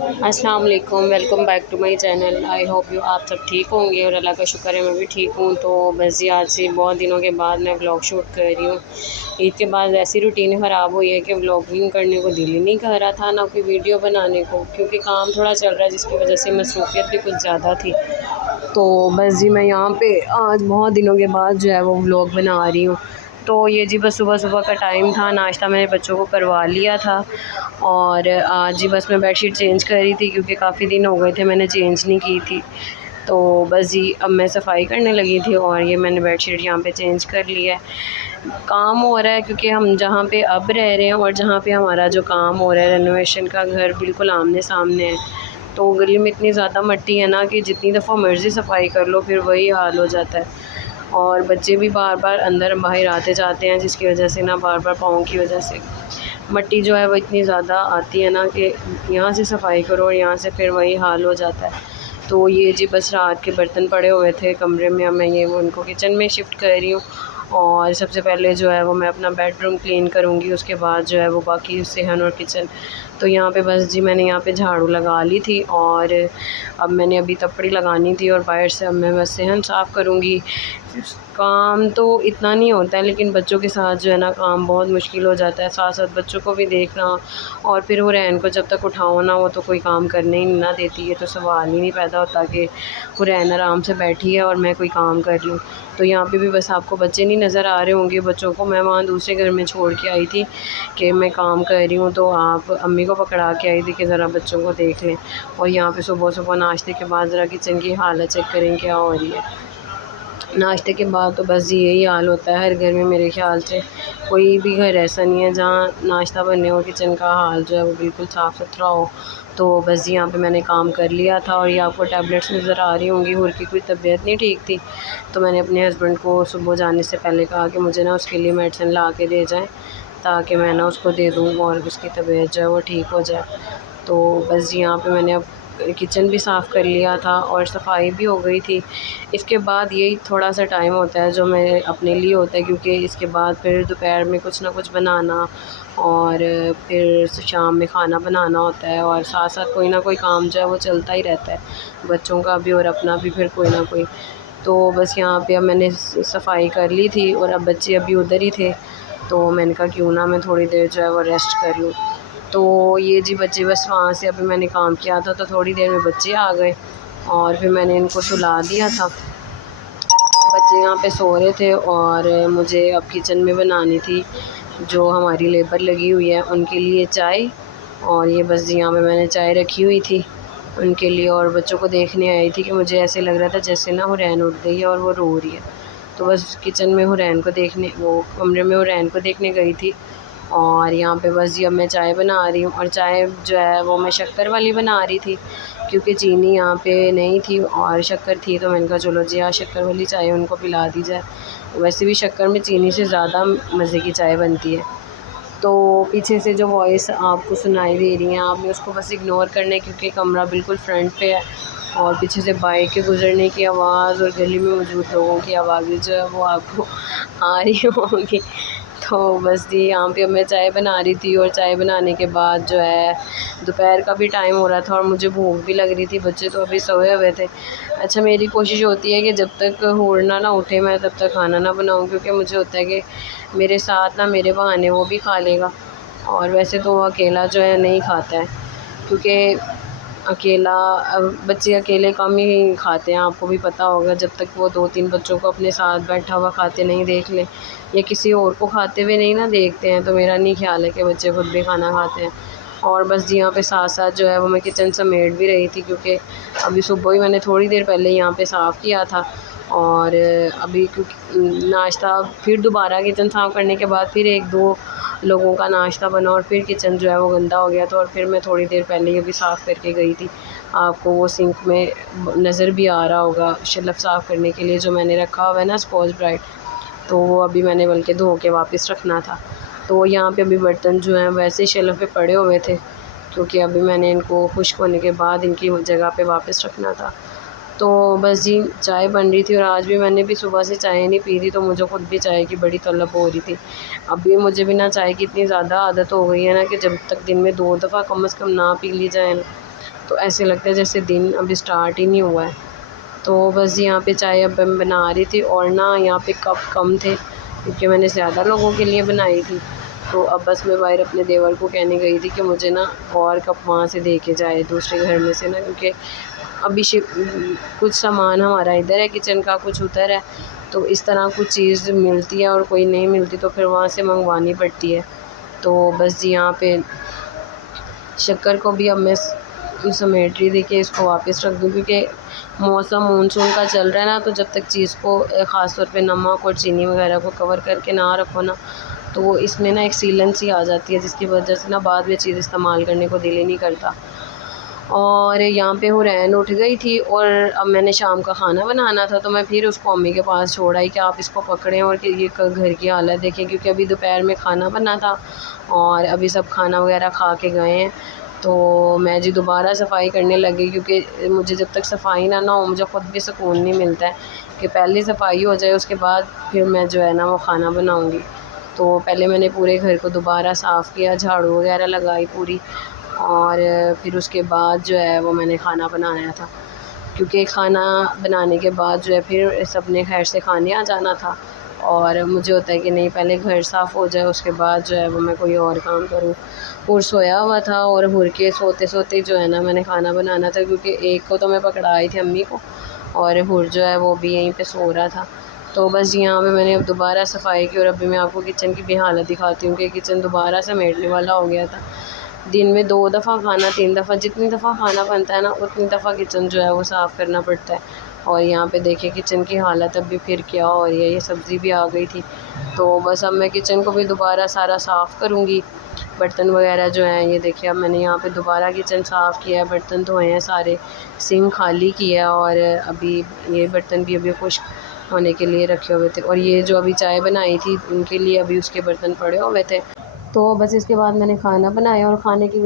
अस्सलाम वालेकुम, welcome back to my channel. I hope you आप सब ठीक होंगे और अल्लाह का शुक्र है मैं भी ठीक हूँ। तो बस जी आज से बहुत दिनों के बाद मैं व्लॉग शूट कर रही हूँ। ईद के बाद ऐसी रूटीन ख़राब हुई है कि व्लॉगिंग करने को दिल ही नहीं कर रहा था, ना कोई वीडियो बनाने को, क्योंकि काम थोड़ा चल रहा है जिसकी वजह से मसरूफियत भी कुछ ज़्यादा थी। तो बस जी मैं यहाँ पे आज बहुत दिनों के बाद जो है वो व्लॉग बना रही हूँ। तो ये जी बस सुबह सुबह का टाइम था, नाश्ता मैंने बच्चों को करवा लिया था और आज जी बस मैं बेडशीट चेंज कर रही थी क्योंकि काफ़ी दिन हो गए थे मैंने चेंज नहीं की थी। तो बस जी अब मैं सफाई करने लगी थी और ये मैंने बेडशीट यहाँ पे चेंज कर लिया है। काम हो रहा है क्योंकि हम जहाँ पे अब रह रहे हैं और जहाँ पे हमारा जो काम हो रहा है रेनोवेशन का, घर बिल्कुल आमने सामने है। तो गली में इतनी ज़्यादा मिट्टी है ना कि जितनी दफ़ा मर्ज़ी सफाई कर लो फिर वही हाल हो जाता है। और बच्चे भी बार बार अंदर बाहर आते जाते हैं जिसकी वजह से ना बार बार पाँव की वजह से मिट्टी जो है वो इतनी ज़्यादा आती है ना कि यहाँ से सफाई करो और यहाँ से फिर वही हाल हो जाता है। तो ये जी बस रात के बर्तन पड़े हुए थे कमरे में, अब मैं ये उनको किचन में शिफ्ट कर रही हूँ। और सबसे पहले जो है वो मैं अपना बेडरूम क्लीन करूँगी, उसके बाद जो है वो बाकी सहन और किचन। तो यहाँ पे बस जी मैंने यहाँ पे झाड़ू लगा ली थी और अब मैंने अभी तपड़ी लगानी थी और बाहर से अब मैं बस सहन साफ़ करूँगी। काम तो इतना नहीं होता है लेकिन बच्चों के साथ जो है ना काम बहुत मुश्किल हो जाता है, साथ साथ बच्चों को भी देखना। और फिर हुरैन को जब तक उठाओ ना वो तो कोई काम करने ही ना देती है, तो सवाल ही नहीं पैदा होता कि हुरैन आराम से बैठी है और मैं कोई काम कर रही हूँ। तो यहाँ पे भी बस आपको बच्चे नहीं नज़र आ रहे होंगे, बच्चों को मैं वहाँ दूसरे घर में छोड़ के आई थी कि मैं काम कर रही हूँ, तो आप अम्मी को पकड़ा के आई थी कि ज़रा बच्चों को देख लें। और यहाँ पे सुबह सुबह नाश्ते के बाद ज़रा किचन की हालत चेक करें क्या हो रही है। नाश्ते के बाद तो बस यही हाल होता है हर घर में, मेरे ख़्याल से कोई भी घर ऐसा नहीं है जहाँ नाश्ता बनने और किचन का हाल जो है वो बिल्कुल साफ़ सुथरा हो। तो बस यहाँ पे मैंने काम कर लिया था और ये आपको टैबलेट्स नज़र आ रही होंगी। हुर की कोई तबीयत नहीं ठीक थी, तो मैंने अपने हस्बैंड को सुबह जाने से पहले कहा कि मुझे ना उसके लिए मेडिसिन ला के दे जाएँ ताकि मैं ना उसको दे दूँ और उसकी तबीयत जो है वो ठीक हो जाए। तो बस यहाँ पे मैंने अब किचन भी साफ़ कर लिया था और सफाई भी हो गई थी। इसके बाद यही थोड़ा सा टाइम होता है जो मेरे अपने लिए होता है, क्योंकि इसके बाद फिर दोपहर में कुछ ना कुछ बनाना और फिर शाम में खाना बनाना होता है और साथ साथ कोई ना कोई काम जो है वो चलता ही रहता है, बच्चों का भी और अपना भी फिर कोई ना कोई। तो बस यहाँ पे अब मैंने सफाई कर ली थी और अब बच्चे अभी उधर ही थे, तो मैंने कहा क्यों ना मैं थोड़ी देर जो है वो रेस्ट कर लूँ। तो ये जी बच्चे बस वहाँ से अभी मैंने काम किया था तो थोड़ी देर में बच्चे आ गए और फिर मैंने इनको सुला दिया था। बच्चे यहाँ पे सो रहे थे और मुझे अब किचन में बनानी थी जो हमारी लेबर लगी हुई है उनके लिए चाय। और ये बस यहाँ पे मैंने चाय रखी हुई थी उनके लिए और बच्चों को देखने आई थी कि मुझे ऐसे लग रहा था जैसे ना हुरैन उठ गई है और वो रो रही है। तो बस किचन में हुरैन को देखने, वो कमरे में हुरैन को देखने गई थी। और यहाँ पे बस जी अब मैं चाय बना रही हूँ और चाय जो है वो मैं शक्कर वाली बना रही थी क्योंकि चीनी यहाँ पे नहीं थी और शक्कर थी, तो मैंने कहा चलो जी आज शक्कर वाली चाय उनको पिला दी जाए। वैसे भी शक्कर में चीनी से ज़्यादा मज़े की चाय बनती है। तो पीछे से जो वॉइस आपको सुनाई दे रही है आपने उसको बस इग्नोर करना है क्योंकि कमरा बिल्कुल फ्रंट पे है और पीछे से बाइक के गुज़रने की आवाज़ और गली में मौजूद लोगों की आवाज़ें जो है वो आपको आ रही होंगी। तो बस जी यहाँ पे अब मैं चाय बना रही थी और चाय बनाने के बाद जो है दोपहर का भी टाइम हो रहा था और मुझे भूख भी लग रही थी, बच्चे तो अभी सोए हुए थे। अच्छा मेरी कोशिश होती है कि जब तक हुरना ना उठे मैं तब तक खाना ना बनाऊँ, क्योंकि मुझे होता है कि मेरे साथ ना मेरे बहाने वो भी खा लेगा। और वैसे तो वो अकेला जो है नहीं खाता है क्योंकि अकेला बच्चे अकेले कम ही खाते हैं, आपको भी पता होगा। जब तक वो 2-3 बच्चों को अपने साथ बैठा हुआ खाते नहीं देख लें या किसी और को खाते हुए नहीं ना देखते हैं तो मेरा नहीं ख़्याल है कि बच्चे खुद भी खाना खाते हैं। और बस जी यहाँ पे साथ साथ जो है वो मैं किचन समेट भी रही थी क्योंकि अभी सुबह ही मैंने थोड़ी देर पहले यहाँ पे साफ़ किया था और अभी क्योंकि नाश्ता फिर दोबारा किचन साफ़ करने के बाद फिर 1-2 लोगों का नाश्ता बना और फिर किचन जो है वो गंदा हो गया था और फिर मैं थोड़ी देर पहले ये भी साफ़ करके गई थी। आपको वो सिंक में नज़र भी आ रहा होगा शेल्फ़ साफ़ करने के लिए जो मैंने रखा हुआ है ना स्कॉच ब्राइट, तो वो अभी मैंने बल्कि धो के वापस रखना था। तो यहाँ पे अभी बर्तन जो हैं वैसे शेल्फ़ पे पड़े हुए थे क्योंकि अभी मैंने इनको खुश्क होने के बाद इनकी जगह पे वापस रखना था। तो बस जी चाय बन रही थी और आज भी मैंने भी सुबह से चाय नहीं पी थी, तो मुझे ख़ुद भी चाय की बड़ी तलब हो रही थी। अभी मुझे भी ना चाय की इतनी ज़्यादा आदत हो गई है ना कि जब तक दिन में 2 दफ़ा कम से कम ना पी ली जाए ना, तो ऐसे लगता है जैसे दिन अभी स्टार्ट ही नहीं हुआ है। तो बस यहाँ पे चाय अब मैं बना रही थी और ना यहाँ पे कप कम थे क्योंकि मैंने ज़्यादा लोगों के लिए बनाई थी। तो अब बस मैं बाहर अपने देवर को कहने गई थी कि मुझे ना और कप वहाँ से दे के जाए दूसरे घर में से ना, क्योंकि अभी कुछ सामान हमारा इधर है किचन का, कुछ उधर है, तो इस तरह कुछ चीज़ मिलती है और कोई नहीं मिलती तो फिर वहाँ से मंगवानी पड़ती है। तो बस जी यहाँ पे शक्कर को भी अब मैं समेट रही थी कि इसको वापस रख दूँ, क्योंकि मौसम मानसून का चल रहा है ना, तो जब तक चीज़ को ख़ास तौर पे नमक और चीनी वगैरह को कवर करके ना रखो ना, तो वो इसमें ना एक सीलन सी आ जाती है, जिसकी वजह से ना बाद में चीज़ इस्तेमाल करने को दिल ही नहीं करता। और यहाँ पे हुरैन उठ गई थी और अब मैंने शाम का खाना बनाना था, तो मैं फिर उसको अम्मी के पास छोड़ आई कि आप इसको पकड़ें और कि ये घर की हालत देखें, क्योंकि अभी दोपहर में खाना बना था और अभी सब खाना वगैरह खा के गए हैं। तो मैं जी दोबारा सफाई करने लगी, क्योंकि मुझे जब तक सफाई ना हो मुझे ख़ुद भी सुकून नहीं मिलता है कि पहले सफाई हो जाए उसके बाद फिर मैं जो है ना वो खाना बनाऊँगी। तो पहले मैंने पूरे घर को दोबारा साफ़ किया, झाड़ू वगैरह लगाई पूरी, और फिर उसके बाद जो है वो मैंने खाना बनाया था, क्योंकि खाना बनाने के बाद जो है फिर सबने खैर से खाने आ जाना था और मुझे होता है कि नहीं पहले घर साफ़ हो जाए उसके बाद जो है वो मैं कोई और काम करूँ। हुर सोया हुआ था और हुर के सोते सोते जो है ना मैंने खाना बनाना था, क्योंकि एक को तो मैं पकड़ाई थी अम्मी को और हुर जो है वो भी यहीं पे सो रहा था। तो बस यहाँ पे मैंने अब दोबारा सफाई की और अभी मैं आपको किचन की भी हालत दिखाती हूँ कि किचन दोबारा समेटने वाला हो गया था। दिन में 2 दफ़ा खाना 3 दफ़ा जितनी दफ़ा खाना बनता है ना उतनी दफ़ा किचन जो है वो साफ़ करना पड़ता है। और यहाँ पे देखिए किचन की हालत अभी फिर क्या हो रही है, ये सब्ज़ी भी आ गई थी। तो बस अब मैं किचन को भी दोबारा सारा साफ़ करूँगी। बर्तन वगैरह जो हैं ये देखिए अब मैंने यहाँ पे दोबारा किचन साफ़ किया है, बर्तन धोए हैं सारे, सिंक खाली किया है और अभी ये बर्तन भी अभी खुश्क होने के लिए रखे हुए थे और ये जो अभी चाय बनाई थी उनके लिए अभी उसके बर्तन पड़े हुए थे। तो बस इसके बाद मैंने खाना बनाया और खाने की